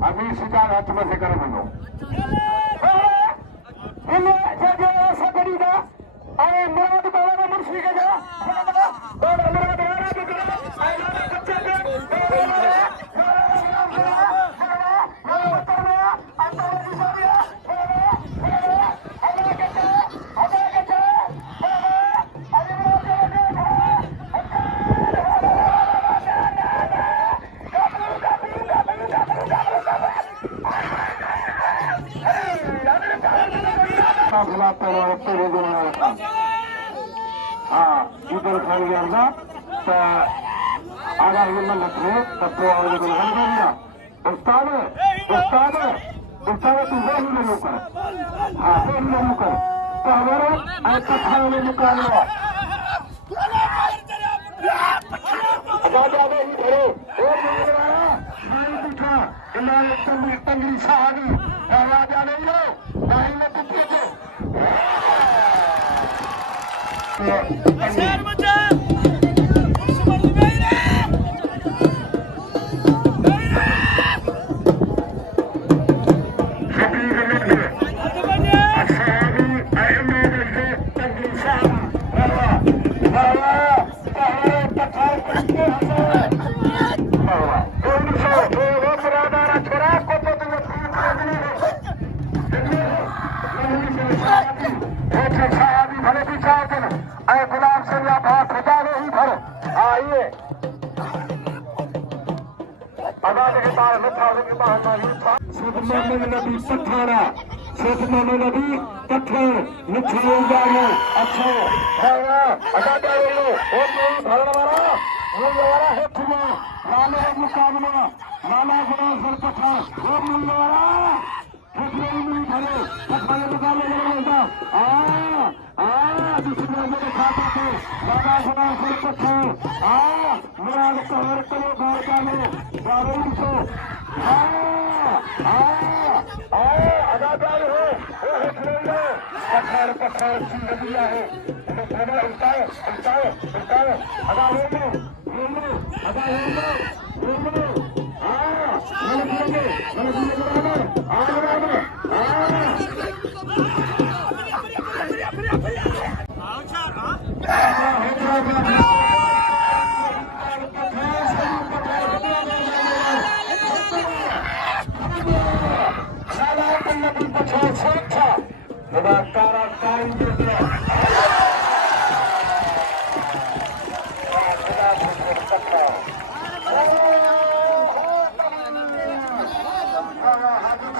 Amir Sitar hath में से कर बनो इन्हें जगह ऐसा करी था अरे मुराद बाबा मुर्शी के जा और मुराद बाबा के जा आइए बच्चे के जुगल खान गया आगा हिम्मत रखो तत्व उस्ताद उस्ताद उस्ताद तू वही लोगों कर हाँ वही लोगों कर तो हमारा ऐसा खाने मुकाबला आजाद आगे ही खड़े और भाई उठा इलाज तंगली शाही आवाज आ रही हो भाई ने कुत्ते को Başar Hoca! गुलाब से बात होता नहीं भर आइए आजाद के बाद शेख मोहम्मद नबी पठारा शेख मोहम्मद नबी पठान निछाऊ जाओ अच्छा आजाद लो और भरण वाला वाला है खुदा लाला मुकाबला लाला गुना सर पठान वो मिलने वाला भरे पठान मुकाबले होता दूसरे मेरे खाता को बाबा गुना सर पठान मुराद कहर करो घर जानो बाबू को आजाद हो पठार पठार जिंदगिया है उठाओ उठाओ उठाओ अदा हो अदा हो